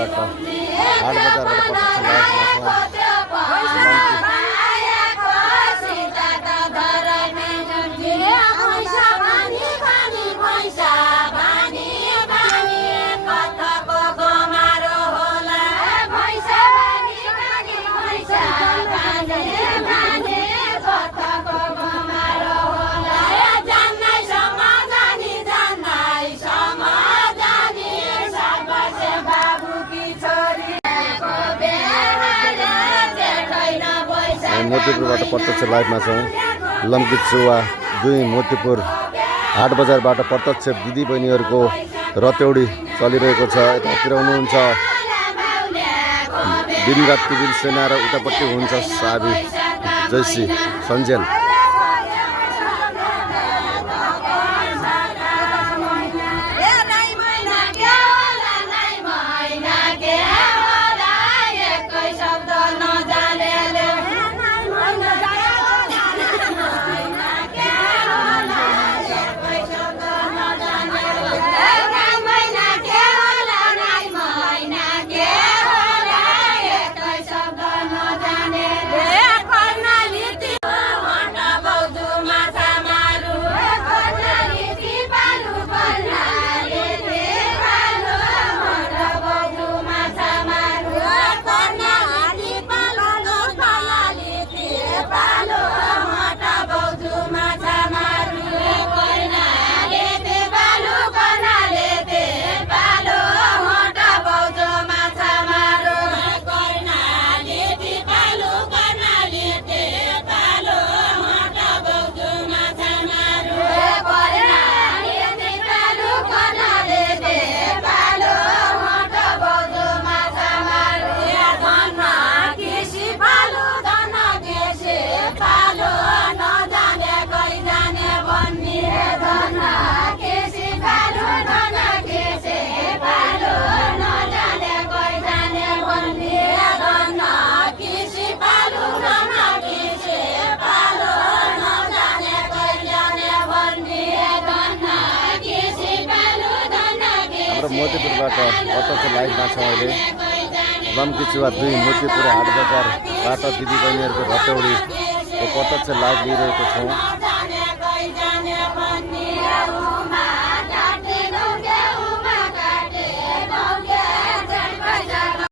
मोतीपुरबाट हाट बजारबाट प्रत्यक्ष लाइभमा छौँ। मोतीपुरबाट प्रत्यक्ष लाइभमा छौँ। लम्की चुवा 2 मोतीपुर हाट बजारबाट प्रत्यक्ष दिदी बहिनीहरूको रतौडी चलिरहेको छ। यतातिर हुनुहुन्छ दिनरात टिबिल सेना र उतापट्टि हुन्छ साबी जैसी सञ्जेल। मोतीपुरबाट प्रत्यक्ष लाइभमा छौँ अहिले। लम्की चुवा 2 मोतीपुर हाट बजारबाट दिदी बहिनीहरूको रतौडीको प्रत्यक्ष लाइभ लिइरहेको छौँ।